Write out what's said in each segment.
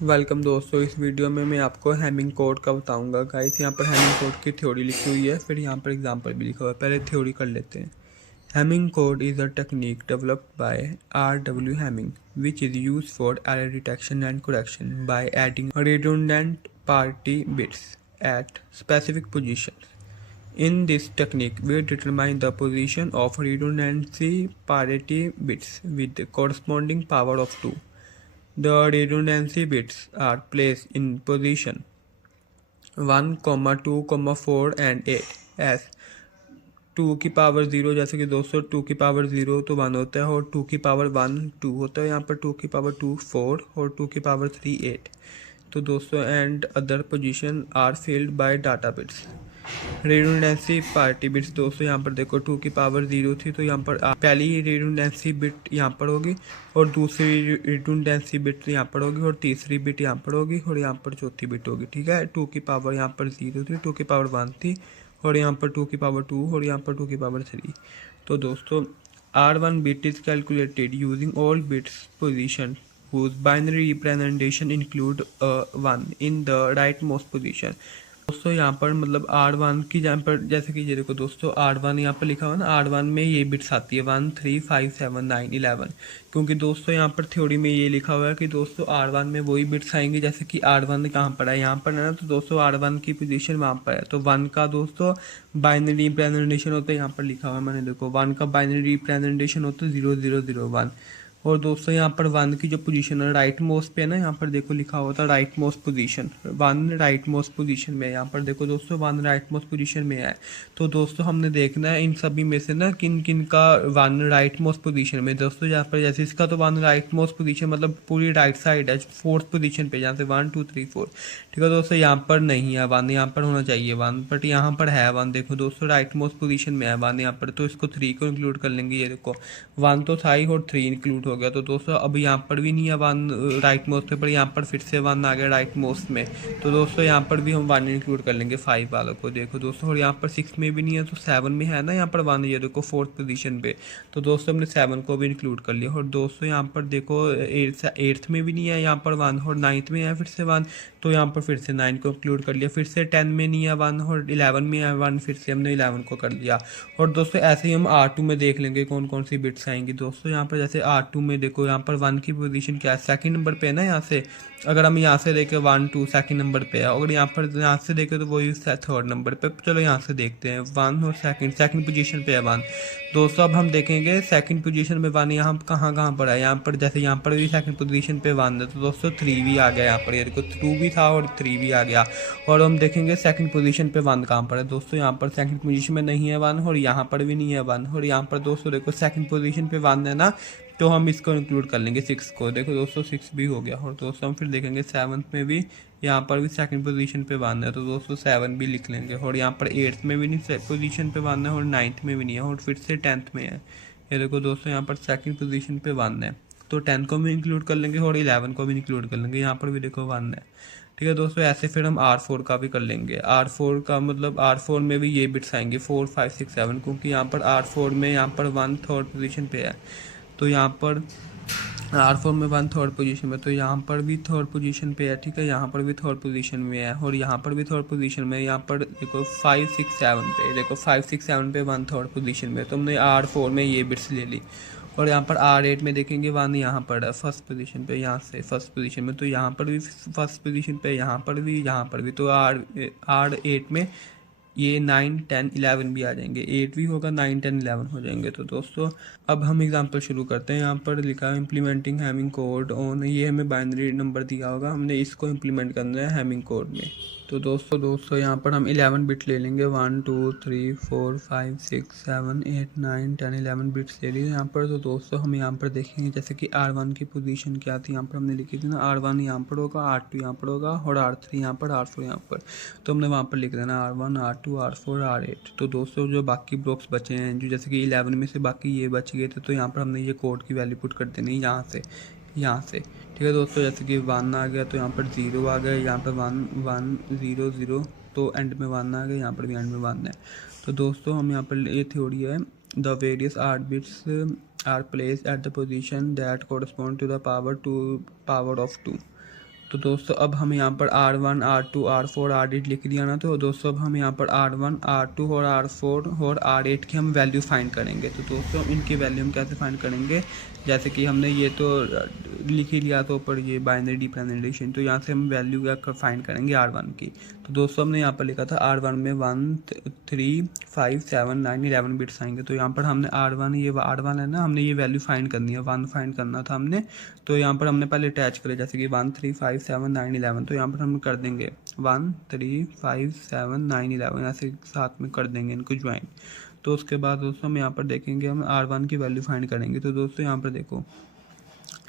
Welcome दोस्तों। इस video में मैं आपको हैमिंग कोड का बताऊंगा। गाइस यहाँ पर हैमिंग कोड की थ्योरी लिखी हुई है, फिर यहाँ पर एग्जांपल भी लिखा हुआ है। पहले थ्योरी कर लेते हैं। Hamming code is a technique developed by R.W. Hamming which is used for error detection and correction by adding redundant party bits at specific positions. In this technique, we determine the position of redundancy parity bits with the corresponding power of 2. The redundancy bits are placed in position 1, 2, 4 and 8 as 2 की power 0। जैसे कि दोस्तों 2 की power 0 तो 1 होता है, और 2 की पावर 1 2 होता है। यहाँ पर 2 की पावर 2 4 और 2 की पावर 3 8। तो दोस्तों and other position are filled by data bits. Redundancy parity bits दोस्तों यहाँ पर देखो 2 की पावर 0 थी, तो यहाँ पर पहली रिडंडेंसी बिट यहाँ पर होगी, और दूसरी रिडंडेंसी बिट यहाँ पर होगी, और तीसरी बिट यहाँ पर होगी, और यहाँ पर चौथी बिट होगी। ठीक है, 2 की पावर यहाँ पर 0 थी, 2 की पावर 1 थी, और यहाँ पर 2 की पावर 2 और यहाँ पर 2 की पावर 3। तो दोस्तों R1 bit is calculated using all bits position whose binary representation include 1 in the rightmost position। दोस्तों यहाँ पर मतलब R1 की जहाँ पर जैसे कि ये देखो दोस्तों R1 यहाँ पर लिखा हुआ ना, R1 में ये बिट्स आती है 1 3 5 7 9 11। क्योंकि दोस्तों यहाँ पर थ्योरी में ये लिखा हुआ है कि दोस्तों R1 में वही बिट्स आएंगे जैसे कि R1 कहाँ पर है, यहाँ पर है ना। तो दोस्तों R1 की पोजीशन वहाँ पर है, तो 1 का दोस्तों बाइनरी रिप्रेजेंटेशन होता है, यहाँ पर लिखा हुआ है मैंने देखो 1 का बाइनरी रिप्रेजेंटेशन होता है 0001। और दोस्तों यहाँ पर 1 की जो पोजीशन है राइट मोस्ट पे है ना, यहाँ पर देखो लिखा होता है right most position. 1 right most position में है, यहाँ पर देखो दोस्तों 1 राइट मोस्ट पोजीशन में है। तो दोस्तों हमने देखना है इन सभी में से ना किन किन का 1 राइट मोस्ट पोजीशन में। दोस्तों यहाँ पर जैसे इसका तो 1 राइट मोस्ट पोजीशन मतलब पूरी राइट साइड है, 4th पोजीशन पे, जहाँ से 1 2 3 4। ठीक है दोस्तों, यहाँ पर नहीं है 1, यहाँ पर होना चाहिए 1, बट यहाँ पर है 1। देखो दोस्तों राइट मोस्ट पोजीशन में है 1 यहाँ पर, तो इसको 3 को इंक्लूड कर लेंगे। ये देखो 1 तो था ही और 3 इंक्लूड हो गया। तो दोस्तों अब यहाँ पर भी नहीं है 1 राइट मोस्ट पे, पर यहाँ पर फिर से 1 आ गया राइट मोस्ट में। तो दोस्तों यहाँ पर भी हम 1 इंक्लूड कर लेंगे 5 वालों को। देखो दोस्तों, और यहाँ पर 6 में भी नहीं है, तो 7 में है ना यहाँ पर 1, ये देखो 4th पोजीशन पे। तो दोस्तों हमने 7 को भी इंक्लूड कर लिया। और दोस्तों यहाँ पर देखो 8th में भी नहीं है यहाँ पर 1, और 9th में है फिर से 1, तो यहाँ पर फिर से 9 को इंक्लूड कर लिया। फिर से 10 में नहीं है 1, और 11 में है 1, फिर से हमने 11 को कर लिया। और दोस्तों ऐसे ही हम R2 में देख लेंगे कौन कौन सी बिट्स आएंगी। दोस्तों यहाँ पर जैसे R2 में देखो यहाँ पर 1 की पोजीशन क्या है, सेकंड नंबर पे है ना। यहाँ से अगर हम यहाँ से देखें 1 2 सेकंड नंबर पे है, अगर यहाँ से देखें तो वही 3rd नंबर पे। चलो यहाँ से देखते हैं 1 और सेकंड पोजीशन पे है 1। दोस्तों अब हम देखेंगे सेकंड पोजीशन में 1 यहाँ कहाँ कहाँ पर है। यहाँ पर जैसे यहाँ पर भी सेकंड पोजीशन पे 1 है, तो दोस्तों 3 भी आ गया यहाँ पर। ये देखो 2 भी था और 3 भी आ गया। और हम देखेंगे सेकंड पोजीशन पे 1 कहाँ पर है। दोस्तों यहाँ पर सेकंड पोजीशन में नहीं है 1, और यहाँ पर भी नहीं है 1, और यहाँ पर दोस्तों देखो सेकंड पोजीशन पे 1 है ना, तो हम इसको इंक्लूड कर लेंगे 6 को। देखो दोस्तों 6 भी हो गया। और दोस्तों हम फिर देखेंगे 7th में भी यहाँ पर भी सेकंड पोजीशन पे 1 है, तो दोस्तों 7 भी लिख लेंगे। और यहाँ पर 8th में भी नहीं पोजीशन पे 1 है, और 9th में भी नहीं है, और फिर से 10th में है। ये देखो दोस्तों यहाँ पर सेकंड पोजीशन पे 1 है, तो 10 को भी इंक्लूड कर लेंगे, और 11 को भी इंक्लूड कर लेंगे। यहाँ पर भी देखो 1 है। ठीक है दोस्तों, ऐसे फिर हम R4 का भी कर लेंगे। R4 का मतलब R4 में भी ये बिट्स आएंगे 4 5 6 7, क्योंकि यहाँ पर R4 में यहाँ पर 1 3rd पोजीशन पे है। तो यहाँ पर R4 में 1 3rd पोजीशन में, तो यहाँ पर भी 3rd पोजीशन पे है। ठीक है, यहाँ पर भी 3rd पोजीशन में है, और यहाँ पर भी 3rd पोजीशन में। यहाँ पर देखो 5 6 7 पे, देखो 5 6 7 पे 1 3rd पोजीशन में। तो हमने R4 में ये बिट्स ले ली। और यहाँ पर R8 में देखेंगे 1 यहाँ पर है 1st पोजीशन पे, यहाँ से 1st पोजीशन में। तो यहाँ पर भी 1st पोजीशन पे, यहाँ पर भी, यहाँ पर भी। तो R8 में ये 9 10 11 भी आ जाएंगे, 8 भी होगा, 9 10 11 हो जाएंगे। तो दोस्तों अब हम एग्जांपल शुरू करते हैं। यहाँ पर लिखा है इम्प्लीमेंटिंग हैमिंग कोड ऑन, ये हमें बाइनरी नंबर दिया होगा, हमने इसको इम्प्लीमेंट करना है हैमिंग कोड में। तो दोस्तों यहाँ पर हम 11 बिट ले लेंगे, 1 2 3 4 5 6 7 8 9 10 11 बिट्स ले लिए यहाँ पर। तो दोस्तों हम यहाँ पर देखेंगे जैसे कि R1 की पोजीशन क्या थी, यहाँ पर हमने लिखी थी ना, R1 यहाँ पर होगा, R2 यहाँ पर होगा, और R3 यहाँ पर, R4 यहाँ पर। तो हमने वहाँ पर लिख देना R1 R2 R4 R8। तो दोस्तों जो बाकी ब्लॉक्स बचे हैं, जो जैसे कि 11 में से बाकी ये बच गए थे, तो यहाँ पर हमने ये कोड की वैल्यू पुट कर देनी है यहाँ से। ठीक है दोस्तों, जैसे कि 1 आ गया तो यहाँ पर 0 आ गया, यहाँ पर 1 1 0 0, तो एंड में 1 आ गया, यहाँ पर भी एंड में 1 है। तो दोस्तों हम यहाँ पर ये थ्योरी है, the various art bits are placed at the position that correspond to the power of 2। तो दोस्तों अब हम यहाँ पर R1 R2 R4 R8 लिख दिया ना, तो दोस्तों अब हम यहाँ पर R1 R2 और R4 और R8 की हम वैल्यू फाइंड करेंगे। तो दोस्तों इनकी वैल्यू हम कैसे फाइंड करेंगे, जैसे कि हमने ये तो लिख ही लिया तो ऊपर ये बाइनरी रिप्रेजेंटेशन, तो यहाँ से हम वैल्यू क्या फाइंड करेंगे R1 की। तो दोस्तों हमने यहाँ पर लिखा था R1 में 1 3 5 7 9 11 बिट्स आएंगे। तो यहाँ पर हमने R1 ये R1 है ना, हमने ये वैल्यू फाइंड करनी है, 1 फाइंड करना था हमने। तो यहाँ पर हमने पहले अटैच करे, जैसे कि 1 3 5 7 9 11। तो यहाँ पर हम कर देंगे 1 3 5 7 9 11, ऐसे साथ में कर देंगे इनको ज्वाइन। तो उसके बाद दोस्तों हम यहाँ पर देखेंगे, हम R1 की वैल्यू फाइंड करेंगे। तो दोस्तों यहाँ पर देखो,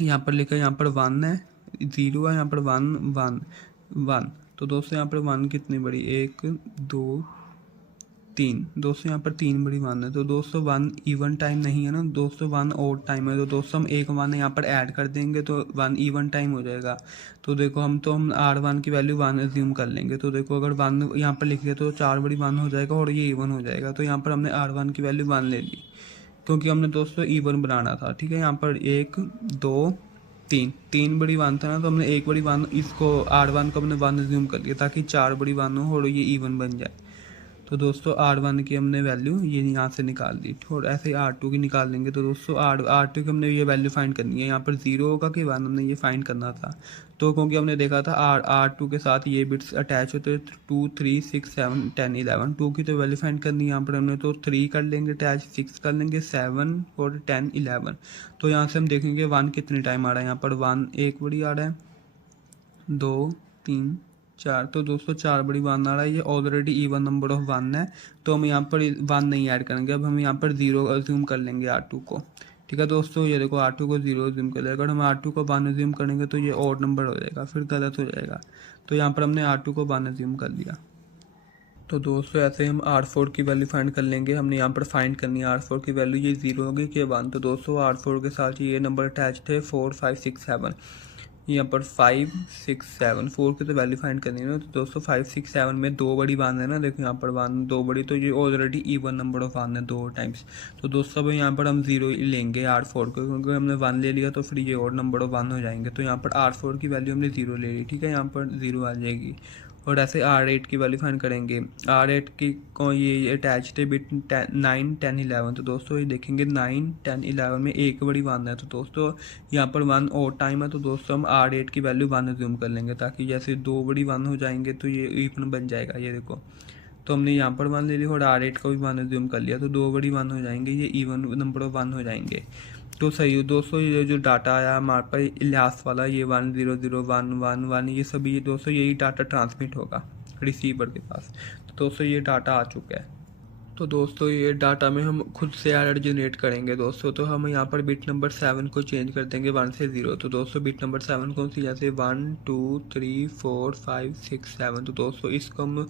यहाँ पर लिखा है, यहाँ पर 1 है 0 है, यहाँ पर 1 1 1। तो दोस्तों यहाँ पर 1 कितनी बड़ी, 1 2 3। दोस्तों यहाँ पर 3 बड़ी 1 है। तो दोस्तों 1 इवन टाइम नहीं है ना दोस्तों, 1 ऑड टाइम है। तो दोस्तों हम एक 1 यहाँ पर ऐड कर देंगे तो 1 इवन टाइम हो जाएगा। तो देखो हम R1 की वैल्यू 1 एज्यूम कर लेंगे। तो देखो अगर 1 यहाँ पर लिख दिया तो 4 बड़ी 1 हो जाएगा और ये इवन हो जाएगा। तो यहाँ पर हमने R1 की वैल्यू 1 ले ली, क्योंकि हमने दोस्तों इवन बनाना था। ठीक है, यहाँ पर 1 2 3 बड़ी 1 था ना, तो हमने एक बड़ी 1 इसको R1 को हमने 1 एज्यूम कर लिया ताकि 4 बड़ी 1 हो और ये इवन बन जाए। तो दोस्तों R1 की हमने वैल्यू ये यहाँ से निकाल दी, और ऐसे ही R2 की निकाल लेंगे। तो दोस्तों R2 की हमने ये वैल्यू फाइंड करनी है, यहाँ पर 0 होगा कि 1 हमने ये फाइंड करना था। तो क्योंकि हमने देखा था R2 के साथ ये बिट्स अटैच होते 2 3 6 7 10 11। 2 की तो वैल्यू फाइंड करनी है यहाँ पर हमने, तो 3 कर लेंगे अटैच, 6 कर लेंगे, 7 और 10 11। तो यहाँ से हम देखेंगे 1 कितने टाइम आ रहा है, यहाँ पर 1 एक बड़ी आ रहा है, 2 3 4। तो दोस्तों 4 बड़ी 1 आ रहा है, ये ऑलरेडी इवन नंबर ऑफ 1 है। तो हम यहाँ पर 1 नहीं ऐड करेंगे, अब हम यहाँ पर 0 अज्यूम कर लेंगे R2 को। ठीक है दोस्तों, ये देखो R2 को 0 अज्यूम कर लेंगे। अगर हम R2 को 1 अज्यूम करेंगे तो ये ऑड नंबर हो जाएगा, फिर गलत हो जाएगा। तो यहाँ पर हमने R2 को 1 अज्यूम कर लिया। तो दोस्तों ऐसे हम R4 की वैल्यू फाइंड कर लेंगे। हमने यहाँ पर फाइंड करनी है R4 की वैल्यू, ये 0 होगी कि 1। तो दोस्तों R4 के साथ ये नंबर अटैच थे 4 5 6 7, यहाँ पर 5 6 7 4 की तो वैल्यू फाइंड करनी है ना। तो दोस्तों 5 6 7 में 2 बड़ी 1 है ना, देखो यहाँ पर 1 2 बड़ी, तो ये ऑलरेडी इवन नंबर ऑफ 1 है 2 टाइम्स। तो दोस्तों अब यहाँ पर हम 0 लेंगे R4 को, क्योंकि हमने 1 ले लिया तो फिर ये और नंबर ऑफ 1 हो जाएंगे। तो यहाँ पर R4 की वैल्यू हमने 0 ले ली। ठीक है, यहाँ पर 0 आ जाएगी। और ऐसे R8 की वैल्यू फाइंड करेंगे। R8 की को ये अटैच थे बिट 9 10 11। तो दोस्तों ये देखेंगे 9 10 11 में एक बड़ी 1 है। तो दोस्तों यहाँ पर 1 और टाइम है। तो दोस्तों हम R8 की वैल्यू 1 अज्यूम कर लेंगे, ताकि जैसे 2 बड़ी 1 हो जाएंगे तो ये इवन बन जाएगा। ये देखो, तो हमने यहाँ पर 1 ले लिया और R8 को भी 1 अज्यूम कर लिया, तो 2 बड़ी 1 हो जाएंगे, ये इवन नंबर ऑफ 1 हो जाएंगे। तो सही हो दोस्तों, ये जो डाटा आया हमारे पर इलियास वाला, ये 1 0 0 1 1 1, ये सभी दोस्तों यही डाटा ट्रांसमिट होगा रिसीवर के पास। तो दोस्तों ये डाटा आ चुका है। तो दोस्तों ये डाटा में हम खुद से एरर जनरेट करेंगे दोस्तों। तो हम यहाँ पर बिट नंबर 7 को चेंज कर देंगे 1 से 0। तो दोस्तों बिट नंबर 7 कौन सी, जैसे 1 2 3 4 5 6 7। तो दोस्तों इसको हम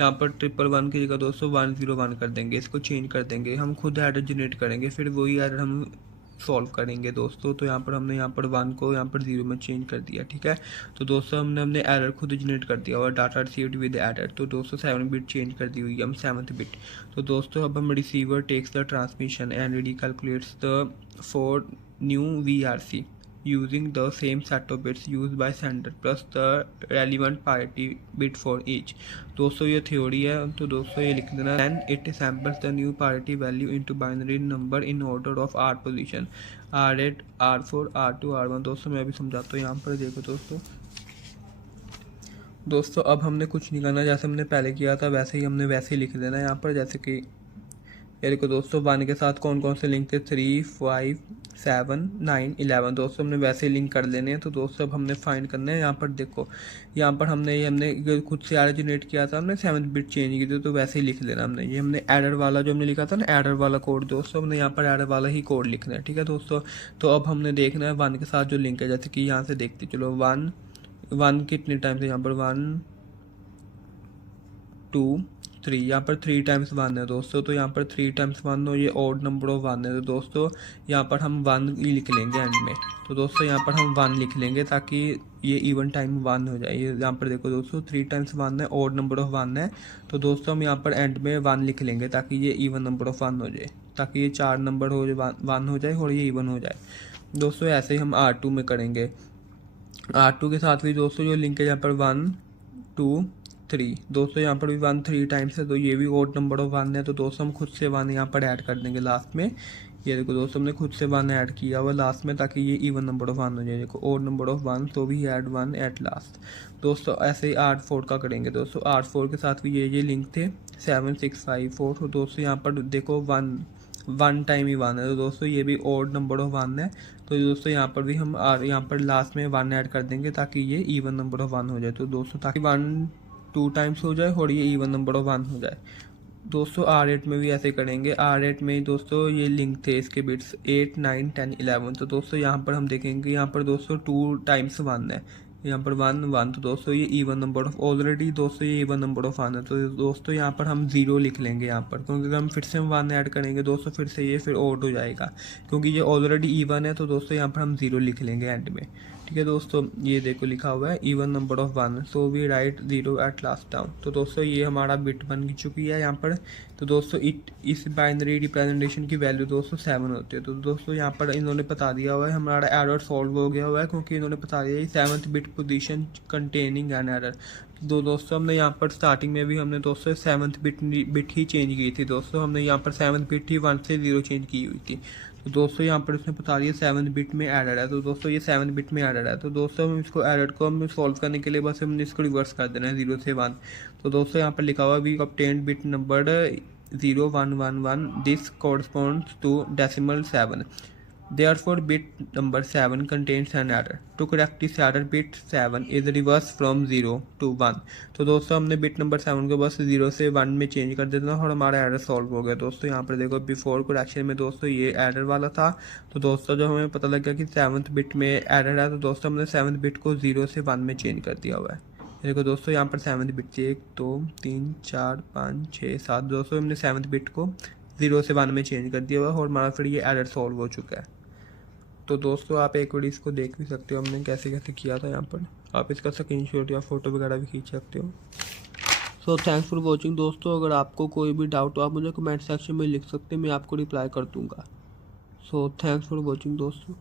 यहाँ पर 111 की जगह दोस्तों 101 कर देंगे, इसको चेंज कर देंगे। हम खुद एरर जनरेट करेंगे, फिर वही एरर हम सॉल्व करेंगे दोस्तों। तो यहाँ पर हमने यहाँ पर 1 को यहाँ पर 0 में चेंज कर दिया। ठीक है, तो दोस्तों हमने एरर खुद जनरेट कर दिया और डाटा रिसीव्ड विद एरर। तो दोस्तों 7 बिट चेंज कर दी हुई है हम 7th बिट। तो दोस्तों अब हम receiver takes the transmission and calculates the 4 new VRC using the same set of bits used by sender plus the relevant party bit for each। दोस्तों ये थ्योरी है, तो दोस्तों ये लिख देना। then it samples the new parity value into binary number in order of R position, R8 R4 R2 R1। दोस्तों मैं अभी समझाता हूँ, यहाँ पर देखो दोस्तों अब हमने कुछ नहीं करना, जैसे हमने पहले किया था वैसे ही हमने वैसे ही लिख देना यहाँ पर। जैसे कि ये देखो दोस्तों 1 के साथ कौन कौन से लिंक थे, 3 5 7 9 11। दोस्तों हमने वैसे ही लिंक कर लेने हैं। तो दोस्तों अब हमने फाइंड करना है। यहाँ पर देखो, यहाँ पर हमने खुद से एरर जनरेट किया था, हमने 7th बिट चेंज की थी, तो वैसे ही लिख लेना हमने। ये हमने एरर वाला जो हमने लिखा था ना, एरर वाला कोड, दोस्तों हमने यहाँ पर एरर वाला ही कोड लिखना है। ठीक है दोस्तों, तो अब हमने देखना है 1 के साथ जो लिंक है, जैसे कि यहाँ से देखते चलो 1 कितने टाइम से, यहाँ पर 1 2 3, यहाँ पर 3 टाइम्स 1 है दोस्तों। तो यहाँ पर 3 टाइम्स 1 हो, ये ऑड नंबर ऑफ 1 है। तो दोस्तों यहाँ पर हम 1 लिख लेंगे एंड में। तो दोस्तों यहाँ पर हम 1 लिख लेंगे ताकि ये इवन टाइम 1 हो जाए। ये यहाँ पर देखो दोस्तों 3 टाइम्स 1 है, ऑड नंबर ऑफ 1 है। तो दोस्तों हम यहाँ पर एंड में 1 लिख लेंगे ताकि ये इवन नंबर ऑफ 1 हो जाए, ताकि ये 4 नंबर हो जाए 1 हो जाए और ये इवन हो जाए। दोस्तों ऐसे ही हम R2 में करेंगे। R2 के साथ भी दोस्तों जो लिंक है यहाँ पर 1 2 3 दोस्तों यहाँ पर भी 1 3 टाइम्स है, तो ये भी ओड नंबर ऑफ 1 है। तो दोस्तों हम खुद से 1 यहाँ पर ऐड कर देंगे लास्ट में। ये देखो दोस्तों हमने खुद से 1 ऐड किया हुआ लास्ट में, ताकि ये इवन नंबर ऑफ 1 हो जाए। देखो ओड नंबर ऑफ 1, तो भी ऐड 1 एट लास्ट। दोस्तों ऐसे ही R4 का करेंगे। दोस्तों R4 के साथ भी ये लिंक थे 7 6 5 4। तो दोस्तों यहाँ पर देखो 1 टाइम ही 1 है, तो दोस्तों ये भी ओड नंबर ऑफ 1 है। तो दोस्तों यहाँ पर भी हम यहाँ पर लास्ट में 1 ऐड कर देंगे, ताकि ये इवन नंबर ऑफ 1 हो जाए। तो दोस्तों ताकि 1 2 टाइम्स हो जाए और ये इवन नंबर ऑफ 1 हो जाए। दोस्तों R8 में भी ऐसे करेंगे। R8 में दोस्तों ये लिंक थे इसके बिट्स 8 9 10 11। तो दोस्तों यहाँ पर हम देखेंगे, यहाँ पर दोस्तों 2 टाइम्स 1 है, यहाँ पर 1 1। तो दोस्तों ये इवन नंबर ऑफ ऑलरेडी दोस्तों ये इवन नंबर ऑफ 1 है। तो दोस्तों यहाँ पर हम 0 लिख लेंगे यहाँ पर, क्योंकि अगर हम फिर से 1 ऐड करेंगे दोस्तों फिर से ये फिर ओड हो जाएगा, क्योंकि ये ऑलरेडी इवन है। तो दोस्तों यहाँ पर हम 0 लिख लेंगे एंड में। ठीक है दोस्तों, ये देखो लिखा हुआ है even number of 1, so we write 0 at last down. तो दोस्तों ये हमारा बिट बन चुकी है यहाँ पर। तो दोस्तों इस बाइनरी रिप्रेजेंटेशन की वैल्यू दोस्तों 7 होती है। तो दोस्तों यहाँ पर इन्होंने बता दिया हुआ है, हमारा एरर सॉल्व हो गया हुआ है, क्योंकि इन्होंने बता दिया है 7th bit position containing an error. तो दोस्तों हमने यहाँ पर स्टार्टिंग में भी हमने दोस्तों 7th बिट ही चेंज की थी। दोस्तों हमने यहाँ पर 7th बिट ही 1 से 0 चेंज की हुई थी। तो दोस्तों यहाँ पर इसमें बता दिया 7th बिट में एरर है। तो दोस्तों ये 7th बिट में एरर है। तो दोस्तों हम इसको एरर को हम सॉल्व करने के लिए बस हमने इसको रिवर्स कर देना है 0 से 1। तो दोस्तों यहाँ पर लिखा हुआ we obtained bit number 0 1 1 1, this corresponds to decimal 7। Therefore, bit number 7 contains an error. To correct this error, bit 7 is reversed from 0 to 1. तो दोस्तों हमने बिट नंबर 7 को बस 0 से 1 में चेंज कर देना और हमारा एरर सॉल्व हो गया। दोस्तों यहाँ पर देखो बिफोर करेक्शन में दोस्तों ये एरर वाला था। तो दोस्तों जब हमें पता लग गया कि 7th बिट में एरर है, तो दोस्तों हमने 7th बिट को 0 से 1 में चेंज कर दिया हुआ है। देखो दोस्तों यहाँ पर 7th बिट थी 1 2 3 4 5 6 7। दोस्तों हमने 7th बिट को 0 से 1 में चेंज कर दिया हुआ है और हमारा फिर ये एरर सॉल्व हो चुका है। तो दोस्तों आप एक बार इसको देख भी सकते हो हमने कैसे कैसे किया था। यहाँ पर आप इसका स्क्रीनशॉट या फोटो वगैरह भी खींच सकते हो। सो थैंक्स फॉर वॉचिंग दोस्तों। अगर आपको कोई भी डाउट हो आप मुझे कमेंट सेक्शन में लिख सकते हैं, मैं आपको रिप्लाई कर दूँगा। सो थैंक्स फॉर वॉचिंग दोस्तों।